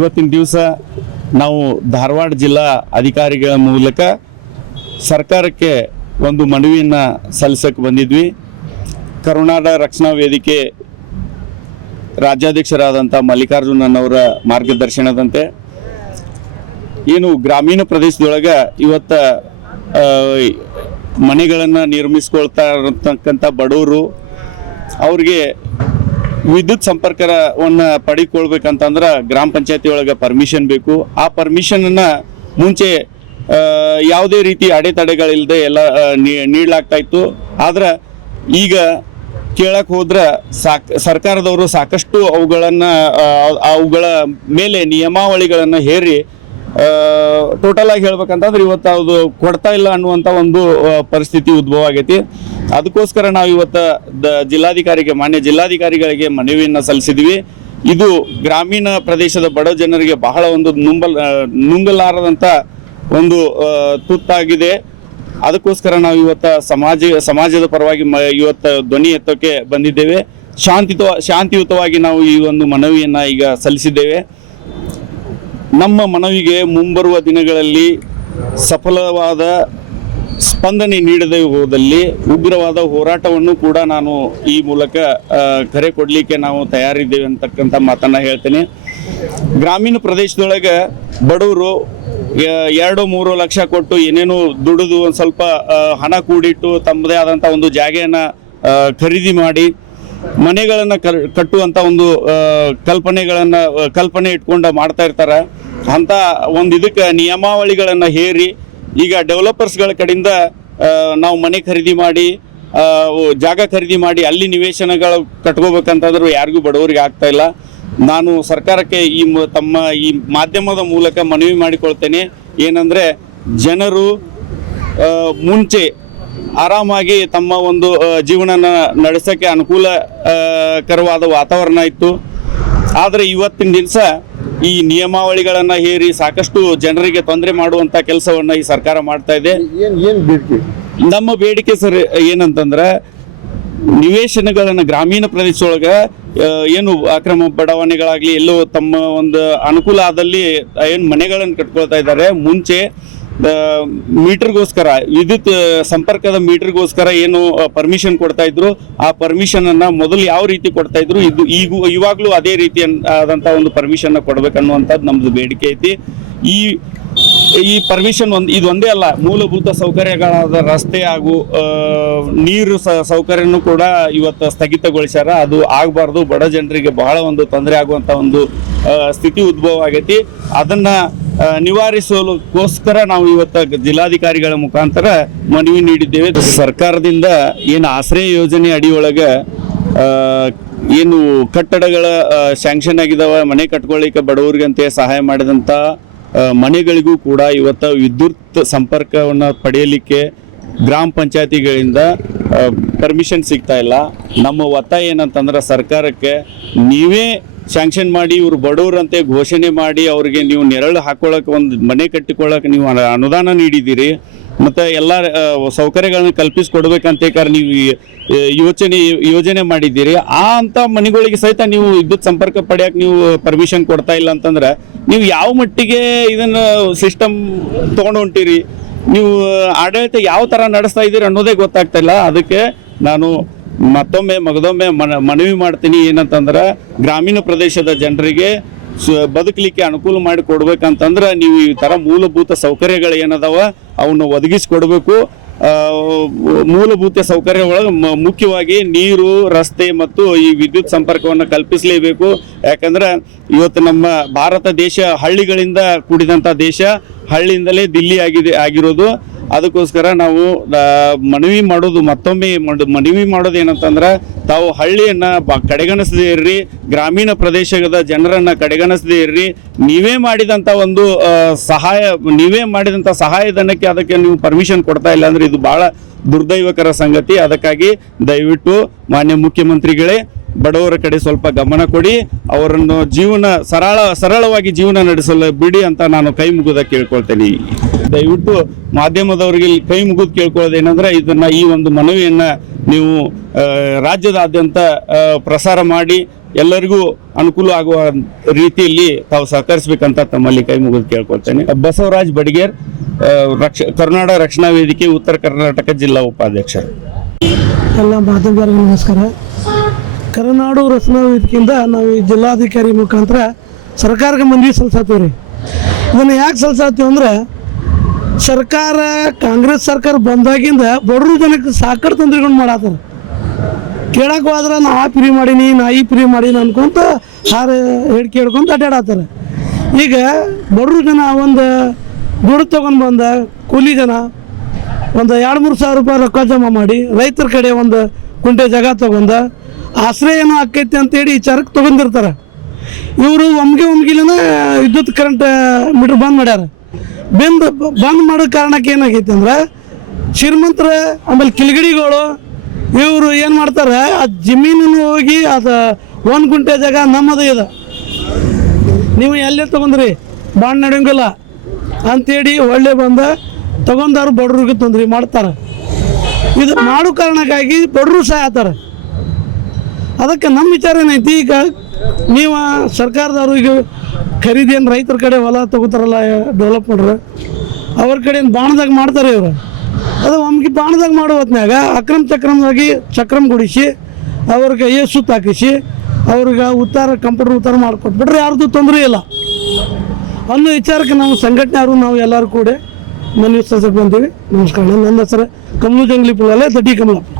ಇವತ್ತಿನ ದಿವಸ ನಾವು ಧಾರವಾಡ ಜಿಲ್ಲಾ ಅಧಿಕಾರಿಗಳ ಮೂಲಕ ಸರ್ಕಾರಕ್ಕೆ ಒಂದು ಮನವಿಯನ್ನು ಸಲ್ಲಿಸಕ್ಕೆ ಬಂದಿದ್ವಿ. ಕರುಣಾದ ರಕ್ಷಣಾ ವೇದಿಕೆ ರಾಜ್ಯಾಧ್ಯಕ್ಷರಾದಂಥ ಮಲ್ಲಿಕಾರ್ಜುನನವರ ಮಾರ್ಗದರ್ಶನದಂತೆ. ಏನು ಗ್ರಾಮೀಣ ಪ್ರದೇಶದೊಳಗೆ ಇವತ್ತು ಮನೆಗಳನ್ನು ನಿರ್ಮಿಸ್ಕೊಳ್ತಾ ಇರತಕ್ಕಂಥ ಬಡವರು, ಅವ್ರಿಗೆ ವಿದ್ಯುತ್ ಸಂಪರ್ಕವನ್ನು ಪಡಿಕೊಳ್ಬೇಕಂತಂದ್ರೆ ಗ್ರಾಮ ಪಂಚಾಯತಿ ಒಳಗೆ ಪರ್ಮಿಷನ್ ಬೇಕು. ಆ ಪರ್ಮಿಷನನ್ನು ಮುಂಚೆ ಯಾವುದೇ ರೀತಿ ಅಡೆತಡೆಗಳಿಲ್ಲದೆ ಎಲ್ಲ ನೀಡಲಾಗ್ತಾ ಇತ್ತು. ಆದ್ರೆ ಈಗ ಕೇಳಕ್ಕೆ ಹೋದ್ರೆ ಸಾಕ್, ಸರ್ಕಾರದವರು ಸಾಕಷ್ಟು ಅವುಗಳನ್ನು ಅವುಗಳ ಮೇಲೆ ನಿಯಮಾವಳಿಗಳನ್ನು ಹೇರಿ ಟೋಟಲ್ ಆಗಿ ಹೇಳ್ಬೇಕಂತಂದ್ರೆ ಇವತ್ತು ಅದು ಕೊಡ್ತಾ ಇಲ್ಲ ಅನ್ನುವಂಥ ಒಂದು ಪರಿಸ್ಥಿತಿ ಉದ್ಭವ ಆಗೈತಿ. ಅದಕ್ಕೋಸ್ಕರ ನಾವು ಇವತ್ತು ದ ಜಿಲ್ಲಾಧಿಕಾರಿಗೆ, ಮಾನ್ಯ ಜಿಲ್ಲಾಧಿಕಾರಿಗಳಿಗೆ ಮನವಿಯನ್ನು ಸಲ್ಲಿಸಿದ್ವಿ. ಇದು ಗ್ರಾಮೀಣ ಪ್ರದೇಶದ ಬಡ ಜನರಿಗೆ ಬಹಳ ಒಂದು ನುಂಬಲ್ ನುಂಗಲಾರದಂಥ ಒಂದು ತುತ್ತಾಗಿದೆ. ಅದಕ್ಕೋಸ್ಕರ ನಾವು ಇವತ್ತ ಸಮಾಜ, ಸಮಾಜದ ಪರವಾಗಿ ಮ, ಇವತ್ತು ಧ್ವನಿ ಎತ್ತೋಕೆ ಬಂದಿದ್ದೇವೆ. ಶಾಂತಿಯುತ ಶಾಂತಿಯುತವಾಗಿ ನಾವು ಈ ಒಂದು ಮನವಿಯನ್ನು ಈಗ ಸಲ್ಲಿಸಿದ್ದೇವೆ. ನಮ್ಮ ಮನವಿಗೆ ಮುಂಬರುವ ದಿನಗಳಲ್ಲಿ ಸಫಲವಾದ ಸ್ಪಂದನೆ ನೀಡದೆ ಹೋದಲ್ಲಿ ಉಗ್ರವಾದ ಹೋರಾಟವನ್ನು ಕೂಡ ನಾನು ಈ ಮೂಲಕ ಕರೆ ಕೊಡಲಿಕ್ಕೆ ನಾವು ತಯಾರಿದ್ದೇವೆ ಅಂತಕ್ಕಂಥ ಮಾತನ್ನು ಹೇಳ್ತೇನೆ. ಗ್ರಾಮೀಣ ಪ್ರದೇಶದೊಳಗೆ ಬಡವರು ಎರಡು ಮೂರು ಲಕ್ಷ ಕೊಟ್ಟು ಏನೇನು ದುಡಿದು ಒಂದು ಸ್ವಲ್ಪ ಹಣ ಕೂಡಿಟ್ಟು ತಮ್ಮದೇ ಆದಂಥ ಒಂದು ಜಾಗೆಯನ್ನು ಖರೀದಿ ಮಾಡಿ, ಮನೆಗಳನ್ನು ಕಟ್ಟುವಂಥ ಒಂದು ಕಲ್ಪನೆಗಳನ್ನು ಕಲ್ಪನೆ ಇಟ್ಕೊಂಡು ಮಾಡ್ತಾ ಇರ್ತಾರೆ. ಅಂಥ ಒಂದು ಇದಕ್ಕೆ ನಿಯಮಾವಳಿಗಳನ್ನು ಹೇರಿ ಈಗ ಡೆವಲಪರ್ಸ್ಗಳ ಕಡೆಯಿಂದ ನಾವು ಮನೆ ಖರೀದಿ ಮಾಡಿ ಜಾಗ ಖರೀದಿ ಮಾಡಿ ಅಲ್ಲಿ ನಿವೇಶನಗಳು ಕಟ್ಕೋಬೇಕಂತಂದ್ರೆ ಯಾರಿಗೂ ಬಡವರಿಗೆ ಆಗ್ತಾ ಇಲ್ಲ. ನಾನು ಸರ್ಕಾರಕ್ಕೆ ಈ ತಮ್ಮ ಈ ಮಾಧ್ಯಮದ ಮೂಲಕ ಮನವಿ ಮಾಡಿಕೊಳ್ತೇನೆ. ಏನಂದರೆ ಜನರು ಮುಂಚೆ ಆರಾಮಾಗಿ ತಮ್ಮ ಒಂದು ಜೀವನನ ನಡೆಸೋಕ್ಕೆ ಅನುಕೂಲಕರವಾದ ವಾತಾವರಣ ಇತ್ತು. ಆದರೆ ಇವತ್ತಿನ ದಿವಸ ಈ ನಿಯಮಾವಳಿಗಳನ್ನ ಹೇರಿ ಸಾಕಷ್ಟು ಜನರಿಗೆ ತೊಂದರೆ ಮಾಡುವಂತ ಕೆಲಸವನ್ನ ಈ ಸರ್ಕಾರ ಮಾಡ್ತಾ ಇದೆ. ಏನ್ ಏನ್ ಬೇಡಿಕೆ? ನಮ್ಮ ಬೇಡಿಕೆ ಸರ್ ಏನಂತಂದ್ರೆ ನಿವೇಶನಗಳನ್ನ ಗ್ರಾಮೀಣ ಪ್ರದೇಶದೊಳಗೆ ಏನು ಅಕ್ರಮ ಬಡಾವಣೆಗಳಾಗಲಿ ಎಲ್ಲೋ ತಮ್ಮ ಒಂದು ಅನುಕೂಲ ಆದಲ್ಲಿ ಏನು ಮನೆಗಳನ್ನು ಕಟ್ಕೊಳ್ತಾ ಇದ್ದಾರೆ. ಮುಂಚೆ ಮೀಟರ್ಗೋಸ್ಕರ, ವಿದ್ಯುತ್ ಸಂಪರ್ಕದ ಮೀಟರ್ಗೋಸ್ಕರ ಏನು ಪರ್ಮಿಷನ್ ಕೊಡ್ತಾ ಇದ್ರು. ಆ ಪರ್ಮಿಷನ್ ಅನ್ನ ಮೊದಲು ಯಾವ ರೀತಿ ಕೊಡ್ತಾ ಇದ್ರು, ಇದು ಈಗ, ಇವಾಗಲೂ ಅದೇ ರೀತಿ ಆದಂತ ಒಂದು ಪರ್ಮಿಷನ್ ಕೊಡ್ಬೇಕನ್ನುವಂಥದ್ದು ನಮ್ದು ಬೇಡಿಕೆ ಐತಿ. ಈ ಈ ಪರ್ಮಿಷನ್ ಒಂದು, ಇದು ಒಂದೇ ಅಲ್ಲ, ಮೂಲಭೂತ ಸೌಕರ್ಯಗಳಾದ ರಸ್ತೆ ಹಾಗೂ ನೀರು ಸೌಕರ್ಯನೂ ಕೂಡ ಇವತ್ತು ಸ್ಥಗಿತಗೊಳಿಸ್ಯಾರ. ಅದು ಆಗಬಾರ್ದು, ಬಡ ಜನರಿಗೆ ಬಹಳ ಒಂದು ತೊಂದರೆ ಆಗುವಂತ ಒಂದು ಸ್ಥಿತಿ ಉದ್ಭವ ಆಗೈತಿ. ಅದನ್ನ ಆ, ನಿವಾರಿಸಲಕ್ಕೋಸ್ಕರ ನಾವು ಇವತ್ತು ಜಿಲ್ಲಾಧಿಕಾರಿಗಳ ಮುಖಾಂತರ ಮನವಿ ನೀಡಿದ್ದೇವೆ. ಸರ್ಕಾರದಿಂದ ಏನು ಆಶ್ರಯ ಯೋಜನೆ ಅಡಿಯೊಳಗೆ ಏನು ಕಟ್ಟಡಗಳ ಸ್ಯಾಂಕ್ಷನ್ ಆಗಿದಾವ ಮನೆ ಕಟ್ಕೊಳ್ಳಿಕ್ಕೆ ಬಡವರಿಗಂತೆ ಸಹಾಯ ಮಾಡಿದಂಥ ಮನೆಗಳಿಗೂ ಕೂಡ ಇವತ್ತು ವಿದ್ಯುತ್ ಸಂಪರ್ಕವನ್ನು ಪಡೆಯಲಿಕ್ಕೆ ಗ್ರಾಮ ಪಂಚಾಯತಿಗಳಿಂದ ಪರ್ಮಿಷನ್ ಸಿಗ್ತಾ ಇಲ್ಲ. ನಮ್ಮ ಒತ್ತಾಯ ಏನಂತಂದ್ರೆ ಸರ್ಕಾರಕ್ಕೆ ನೀವೇ ಸ್ಯಾಂಕ್ಷನ್ ಮಾಡಿ, ಇವರು ಬಡವರಂತೆ ಘೋಷಣೆ ಮಾಡಿ, ಅವರಿಗೆ ನೀವು ನೆರಳು ಹಾಕೊಳ್ಳೋಕೆ ಒಂದು ಮನೆ ಕಟ್ಟಿಕೊಳ್ಳೋಕೆ ನೀವು ಅನುದಾನ ನೀಡಿದ್ದೀರಿ. ಮತ್ತು ಎಲ್ಲ ಸೌಕರ್ಯಗಳನ್ನು ಕಲ್ಪಿಸ್ಕೊಡ್ಬೇಕಂತ ನೀವು ಯೋಚನೆ, ಯೋಜನೆ ಮಾಡಿದ್ದೀರಿ. ಆ ಅಂಥ ಮನೆಗಳಿಗೆ ಸಹಿತ ನೀವು ವಿದ್ಯುತ್ ಸಂಪರ್ಕ ಪಡೆಯಕ್ಕೆ ನೀವು ಪರ್ಮಿಷನ್ ಕೊಡ್ತಾ ಇಲ್ಲ ಅಂತಂದ್ರೆ, ನೀವು ಯಾವ ಮಟ್ಟಿಗೆ ಇದನ್ನ ಸಿಸ್ಟಮ್ ತೊಗೊಂಡು ಹೊಂಟಿರಿ? ನೀವು ಆಡಳಿತ ಯಾವ ಥರ ನಡೆಸ್ತಾ ಇದ್ದೀರಿ ಅನ್ನೋದೇ ಗೊತ್ತಾಗ್ತಾ ಇಲ್ಲ. ಅದಕ್ಕೆ ನಾನು ಮತ್ತೊಮ್ಮೆ ಮಗದೊಮ್ಮೆ ಮನ, ಮನವಿ ಮಾಡ್ತೀನಿ ಏನಂತಂದ್ರೆ ಗ್ರಾಮೀಣ ಪ್ರದೇಶದ ಜನರಿಗೆ ಬದುಕಲಿಕ್ಕೆ ಅನುಕೂಲ ಮಾಡಿ ಕೊಡ್ಬೇಕಂತಂದ್ರೆ ನೀವು ಈ ಥರ ಮೂಲಭೂತ ಸೌಕರ್ಯಗಳು ಏನದಾವ ಅವನ್ನ ಒದಗಿಸಿಕೊಡ್ಬೇಕು. ಮೂಲಭೂತ ಸೌಕರ್ಯ ಒಳಗೆ ಮುಖ್ಯವಾಗಿ ನೀರು, ರಸ್ತೆ ಮತ್ತು ಈ ವಿದ್ಯುತ್ ಸಂಪರ್ಕವನ್ನು ಕಲ್ಪಿಸಲೇಬೇಕು. ಯಾಕಂದ್ರೆ ಇವತ್ತು ನಮ್ಮ ಭಾರತ ದೇಶ ಹಳ್ಳಿಗಳಿಂದ ಕೂಡಿದಂಥ ದೇಶ ಹಳ್ಳಿಯಿಂದಲೇ ದಿಲ್ಲಿ ಆಗಿದೆ ಆಗಿರೋದು. ಅದಕ್ಕೋಸ್ಕರ ನಾವು ಮನವಿ ಮಾಡೋದು ಮತ್ತೊಮ್ಮೆ ಮನವಿ ಮಾಡೋದು ಏನಂತಂದ್ರೆ, ತಾವು ಹಳ್ಳಿಯನ್ನ ಕಡೆಗಣಿಸದೇ ಇರ್ರಿ, ಗ್ರಾಮೀಣ ಪ್ರದೇಶದ ಜನರನ್ನ ಕಡೆಗಣಿಸದೇ ಇರ್ರಿ, ನೀವೇ ಮಾಡಿದಂಥ ಒಂದು ಸಹಾಯ, ನೀವೇ ಮಾಡಿದಂಥ ಸಹಾಯಧನಕ್ಕೆ ಅದಕ್ಕೆ ನೀವು ಪರ್ಮಿಷನ್ ಕೊಡ್ತಾ ಇಲ್ಲ ಅಂದ್ರೆ ಇದು ಬಹಳ ದುರ್ದೈವಕರ ಸಂಗತಿ. ಅದಕ್ಕಾಗಿ ದಯವಿಟ್ಟು ಮಾನ್ಯ ಮುಖ್ಯಮಂತ್ರಿಗಳೇ ಬಡವರ ಕಡೆ ಸ್ವಲ್ಪ ಗಮನ ಕೊಡಿ, ಅವರನ್ನು ಜೀವನ ಸರಳ, ಸರಳವಾಗಿ ಜೀವನ ನಡೆಸಲು ಬಿಡಿ ಅಂತ ನಾನು ಕೈ ಮುಗಿದ ಕೇಳ್ಕೊಳ್ತೇನೆ. ದಯವಿಟ್ಟು ಮಾಧ್ಯಮದವರಿಗೆ ಕೈ ಮುಗಿದು ಏನಂದ್ರೆ, ಇದನ್ನ ಈ ಒಂದು ಮನವಿಯನ್ನ ನೀವು ರಾಜ್ಯದಾದ್ಯಂತ ಪ್ರಸಾರ ಮಾಡಿ ಎಲ್ಲರಿಗೂ ಅನುಕೂಲ ಆಗುವ ರೀತಿಯಲ್ಲಿ ತಾವು ಸಹಕರಿಸಬೇಕಂತ ತಮ್ಮಲ್ಲಿ ಕೈ ಮುಗಿದು ಕೇಳ್ಕೊಳ್ತೇನೆ. ಬಸವರಾಜ್ ಬಡಿಗೇರ್ ರಕ್ಷ ಕರ್ನಾಟಕ ರಕ್ಷಣಾ ವೇದಿಕೆ, ಉತ್ತರ ಕರ್ನಾಟಕ ಜಿಲ್ಲಾ ಉಪಾಧ್ಯಕ್ಷರು. ಎಲ್ಲ ಮಾಧ್ಯಮದವರಿಗೆ ನಮಸ್ಕಾರ. ಕರುನಾಡು ರಚನಾ ವೇದಿಕೆಯಿಂದ ನಾವು ಈ ಜಿಲ್ಲಾಧಿಕಾರಿ ಮುಖಾಂತರ ಸರ್ಕಾರಕ್ಕೆ ಮನವಿ ಸಲ್ಸಾತೀವಿ ರೀ ಇದನ್ನು ಯಾಕೆ ಸಲ್ಲಿಸತ್ತೀವಿ ಅಂದ್ರೆ ಸರ್ಕಾರ, ಕಾಂಗ್ರೆಸ್ ಸರ್ಕಾರ ಬಂದಾಗಿಂದ ಬಡವರು ಜನಕ್ಕೆ ಸಾಕಷ್ಟು ತೊಂದರೆಗಳು ಮಾಡತ್ತಾರ ಕೇಳಕ್ಕೆ ಹೋದ್ರೆ ನಾ ಆ ಫ್ರೀ ಮಾಡೀನಿ, ನಾ ಈ ಫ್ರೀ ಮಾಡೀನಿ ಅನ್ಕೊಂತ ಹಾರ ಹೇಳಿ ಕೇಳ್ಕೊಂತ ಅಡ್ಡಾಡತ್ತಾರೆ ಈಗ ಬಡವರು ಜನ ಒಂದು ದುಡ್ಡು ತೊಗೊಂಡು ಬಂದ ಕೂಲಿ ಜನ ಒಂದು ಎರಡು ಮೂರು ಸಾವಿರ ರೂಪಾಯಿ ರೊಕ್ಕ ಜಮಾ ಮಾಡಿ ರೈತರ ಕಡೆ ಒಂದು ಕುಂಟೆ ಜಾಗ ತಗೊಂಡ ಆಶ್ರಯ ಏನೋ ಆಕೈತಿ ಅಂತೇಳಿ ವಿಚಾರಕ್ಕೆ ತೊಗೊಂಡಿರ್ತಾರೆ. ಇವರು ಒಮ್ಗೆ ಒಮ್ಗಿಲನ ವಿದ್ಯುತ್ ಕರೆಂಟ್ ಮೀಟ್ರ್ ಬಂದ್ ಮಾಡ್ಯಾರ. ಬಂದ್ ಬಂದ್ ಮಾಡೋ ಕಾರಣಕ್ಕೆ ಏನಾಗೈತಿ ಅಂದ್ರೆ ಶ್ರೀಮಂತರ, ಆಮೇಲೆ ಕಿಲ್ಗಿಡಿಗಳು ಇವರು ಏನು ಮಾಡ್ತಾರೆ, ಆ ಜಮೀನನ್ನು ಹೋಗಿ ಅದು ಒಂದು ಗುಂಟೆ ಜಾಗ ನಮ್ಮದು ಇದೆ ನೀವು ಎಲ್ಲೇ ತಗೊಂಡ್ರಿ ಬಾಂಡ್ ನಡೆಯಂಗಿಲ್ಲ ಅಂತೇಳಿ ಒಳ್ಳೆ ಬಂದ ತಗೊಂಡವ್ರು ಬಡ್ರಿಗೆ ತೊಂದರೆ ಮಾಡ್ತಾರೆ. ಇದು ಮಾಡೋ ಕಾರಣಕ್ಕಾಗಿ ಬಡ್ರು ಸಹ ಆತಾರೆ ಅದಕ್ಕೆ ನಮ್ಮ ವಿಚಾರ ಏನೈತಿ, ಈಗ ನೀವು ಸರ್ಕಾರದವರು ಈಗ ಖರೀದಿ ಏನು ರೈತರ ಕಡೆ ಹೊಲ ತಗೋತಾರಲ್ಲ ಡೆವಲಪ್ ಮಾಡ್ರೆ ಅವ್ರ ಕಡೆ ಏನು ಬಾಣದಾಗ ಮಾಡ್ತಾರೆ ಇವರು. ಅದು ಒಮ್ಗೆ ಬಾಣದಾಗ ಮಾಡೋ ಹೊತ್ನಾಗ ಅಕ್ರಮ ಚಕ್ರಮವಾಗಿ ಗುಡಿಸಿ, ಅವ್ರಿಗೆ ಏ ಸುತ್ತ ಹಾಕಿಸಿ, ಅವ್ರಿಗೆ ಉತ್ತಾರ, ಕಂಪ್ಯೂಟರ್ ಉತ್ತಾರ ಮಾಡಿಕೊಟ್ಬಿಟ್ರೆ ಯಾರ್ದು ತೊಂದರೆ ಇಲ್ಲ. ಅನ್ನೋ ವಿಚಾರಕ್ಕೆ ನಾವು ಸಂಘಟನೆಯವರು, ನಾವು ಎಲ್ಲರೂ ಕೂಡ ಮನವಿ ಸಲ್ಲಿಸಕ್ಕೆ ಬಂದೀವಿ. ನಮಸ್ಕಾರ. ನನ್ನ ಹೆಸರು ಕಮಲು ಜಂಗ್ಲಿ ಪುಲ್ಲಲ್ಲೇ ದಡ್ಡಿ ಕಮಲಪ್ಪ